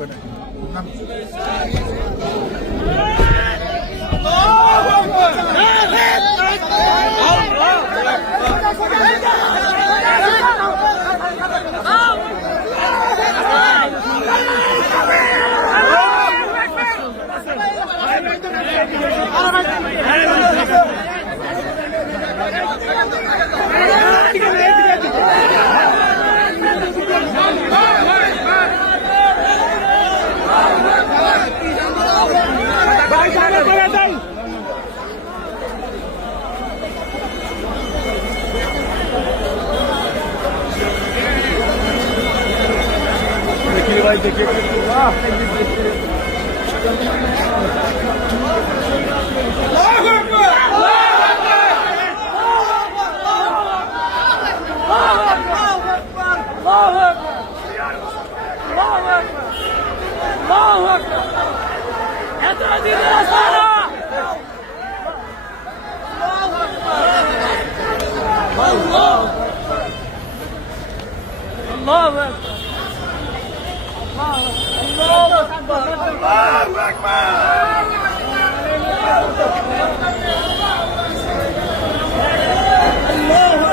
হবে না vai ter que continuar. Entra de graça! الله أكبر الله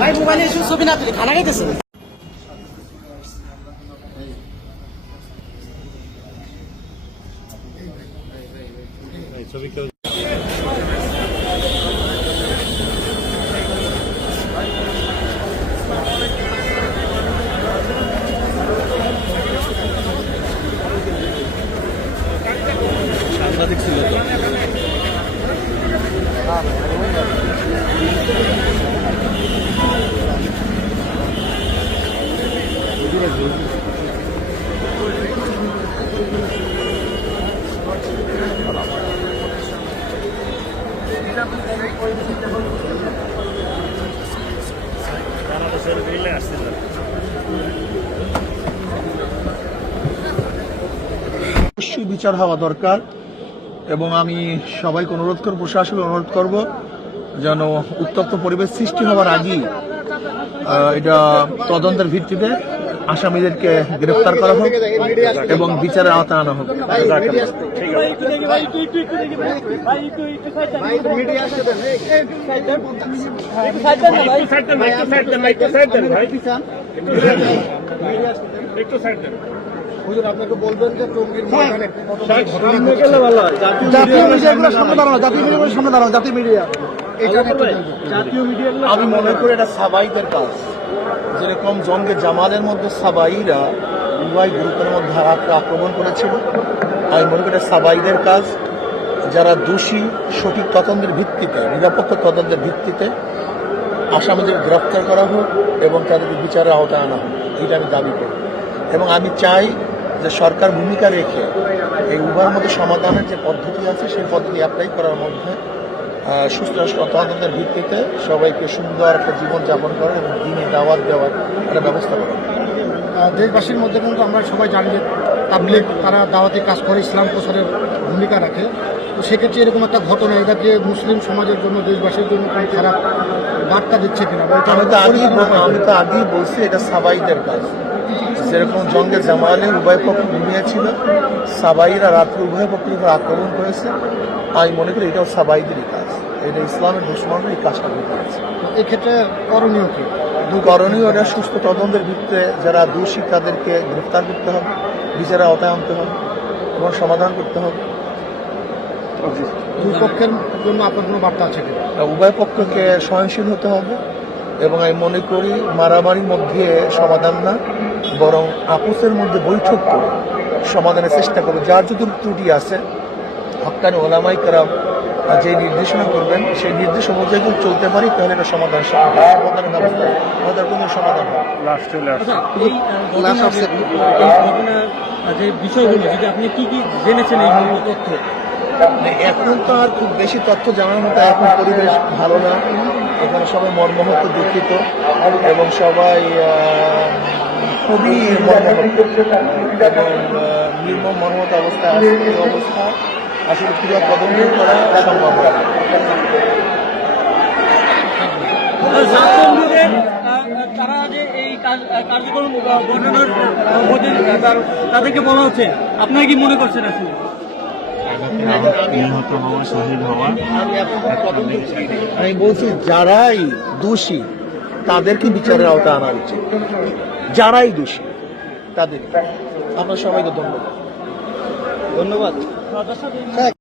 ভাই মোবাইলে ছবি না তুলি খানা খাইতেছে। সাংবাদিক ছিল তো অবশ্যই বিচার হওয়া দরকার এবং আমি সবাইকে অনুরোধ করব, প্রশাসনকে অনুরোধ করব যেন উত্তপ্ত পরিবেশ সৃষ্টি হওয়ার আগেই এটা তদন্তের ভিত্তিতে আসামিদেরকে গ্রেফতার করা হোক এবং বিচারের আওতায় আনা হোক। জাতীয় মিডিয়াগুলো সামনে দাঁড়ানো জাতীয় মিডিয়াগুলো সামনে দাঁড়ানো জাতীয় মিডিয়া আমি মনে করি এটা সাবাইদের কাজ। যেরকম জঙ্গে জামালের মধ্যে সাবাইরা উভয় গ্রুপের মধ্যে আক্র- আক্রমণ করেছিল আমি মনে করি এটা সাবাইদের কাজ। যারা দোষী সঠিক তদন্তের ভিত্তিতে নিরাপত্তা তদন্তের ভিত্তিতে আসামিদের গ্রেফতার করা হোক এবং তাদেরকে বিচারের আওতায় আনা হোক এটা আমি দাবি করি। এবং আমি চাই যে সরকার ভূমিকা রেখে এই উভয়ের মধ্যে সমাধানের যে পদ্ধতি আছে সেই পদ্ধতি অ্যাপ্লাই করার মধ্যে সুস্থ তদন্তের ভিত্তিতে সবাইকে সুন্দর একটা জীবন যাপন করার এবং দিনে দাওয়াত দেওয়ার একটা ব্যবস্থা করা। দেশবাসীর মধ্যে কিন্তু আমরা সবাই জানি যে তাবলিগ তারা দাওয়াতি কাজ করে ইসলাম প্রচারের ভূমিকা রাখে। তো সেক্ষেত্রে এরকম একটা ঘটনা এটাকে মুসলিম সমাজের জন্য দেশবাসীর জন্য কোনো খারাপ বার্তা দিচ্ছে কিনা? বা এটা আমি তো আগেই আমি তো আগেই বলছি এটা সাবাইদের কাজ। যেরকম জঙ্গে জামালে উভয় পক্ষ ঘুমিয়েছিল সাবাইরা রাত্রে উভয় পক্ষের উপর আক্রমণ করেছে। আমি মনে করি এটাও সাবাইদেরই কাজ। এটা ইসলামের দুশ্মনরা এই কাজটা করেছে এক্ষেত্রে করণীয় কি? করণীয় এটা সুস্থ তদন্তের ভিত্তিতে যারা দোষী তাদেরকে গ্রেফতার করতে হবে বিচারে আওতায় আনতে হবে এবং সমাধান করতে হবে। দুই পক্ষের জন্য আপনার কোনো বার্তা আছে কিনা? উভয় পক্ষকে সহনশীল হতে হবে এবং আমি মনে করি মারামারির মধ্যে সমাধান না। বরং আপুসের মধ্যে বৈঠক করে সমাধানের চেষ্টা করবে যার যদি ত্রুটি আছে হকানি ওলামাই কারাম আর যে নির্দেশনা করবেন সেই নির্দেশ অনুযায়ী যদি চলতে পারি তাহলে এটা সমাধান সমাধানের ব্যবস্থা আমাদের কোনো সমাধান হবে এই আহ, ঘটনার যে- এই যে বিষয়গুলো যদি আপনি কি কি জেনেছেন এই মূল তথ্য? মানে এখন তো আর খুব বেশি তথ্য জানার মতো এখন পরিবেশ ভালো না। এখানে সবাই মর্মাহত দুঃখিত এবং সবাই খুবই নির্মম মর্মাহত অবস্থা আছে এই অবস্থা আসলে তদন্ত করা সম্ভব হয় তারা যে এই কার্যক্রম বর্ণনার মধ্যে তাদেরকে বলা হচ্ছে। আপনারা কি মনে করছেন আসলে? নিহত হওয়া শহীদ হওয়া। আমি বলছি যারাই দোষী তাদেরকে বিচারের আওতা আনা উচিত। যারাই দোষী। তাদের। আমরা সবাইকে ধন্যবাদ। ধন্যবাদ।